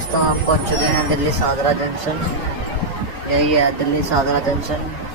दोस्तों, हम पहुंच चुके हैं दिल्ली सागरा जंक्शन। यही है दिल्ली सागरा जंक्शन।